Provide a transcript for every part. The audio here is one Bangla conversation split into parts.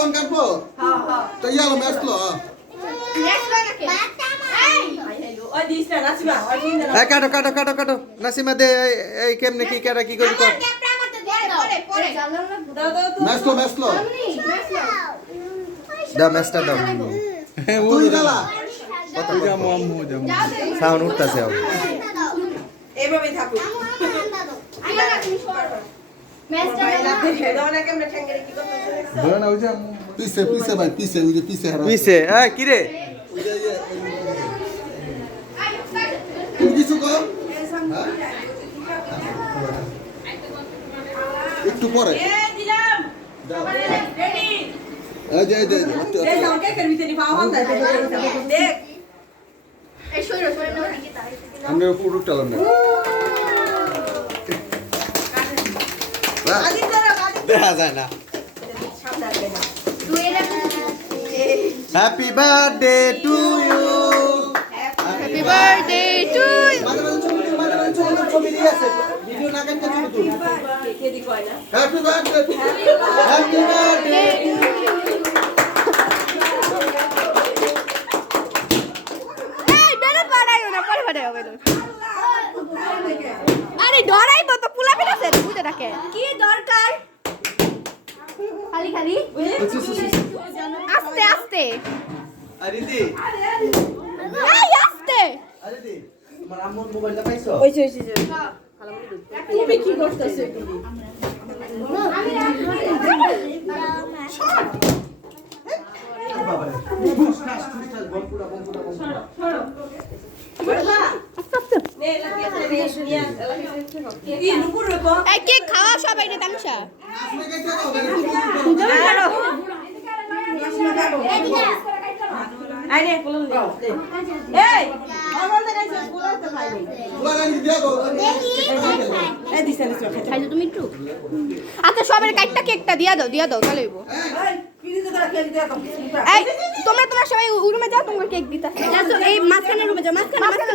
ফোন কাটবো তো ইয়ালো মেসলো কাটো কাটো কাটো কাটো নাসিমা দে এই কেমনে কি কেটা কি করি কর মেসলো মেসলো দাও মেসটা দাও তুই গালা কত সাউন্ড উঠতাছে এভাবে থাকো পিছে পিছে ভাই পিছে ওই যে পিছে হারা পিছে কি রে তুমি কিছু কর একটু পরে এই যে আমরা পুরো টালাম না দেখা যায় না happy birthday to you happy birthday to you happy birthday happy birthday এই বেরো পাড়াইও না পরে পাড়াইও বেরো আরে ডরাইবো তো পোলা ফেলেছে বুঝে রাখে কি দরকার খালি খালি আস্তে আস্তে আরে দি এই আস্তে আরে দি তোমার আম্মুর মোবাইলটা পাইছো ওইছে তুমি কি করতেছো আমি এই কেক খাওয়া সবাই রে তামসা আইনে বলুন এই আমার তো গাইছে বলতে তো খাইনি এই দিছেন খাইছো তুমি একটু আচ্ছা সবার কাটটা কেকটা দিয়া দাও তাহলে হইবো এই তোমরা সবাই ওই রুমে যাও তোমার কেক দিতা যাও এই মাঝখানে রুমে যাও মাঝখানে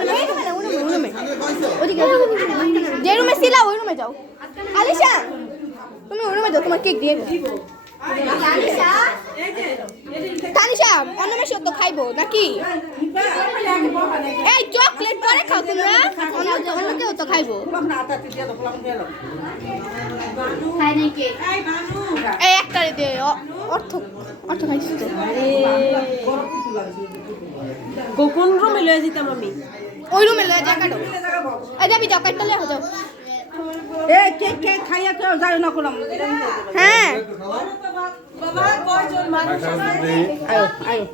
রুমে ওদিকে যে রুমে ছিলা ওই রুমে যাও আলিশা তুমি ওই রুমে যাও তোমার কেক দিয়ে দিব তানিশা অন্যমের সত্য খাইবো নাকি এই চকলেট পরে খাও তোমরা অন্য কেউ তো খাইবো এই একটা দে অর্থ খাইছি তো কোন রুমে লয়ে যেতাম আমি ওই রুমে লয়ে যা কাটো এই যাবি যাও কাটতে লয়ে যাও এই কেক খাইয়া কেউ যায় না করলাম হ্যাঁ বাবা কয়জন মানুষ আছে আয়ো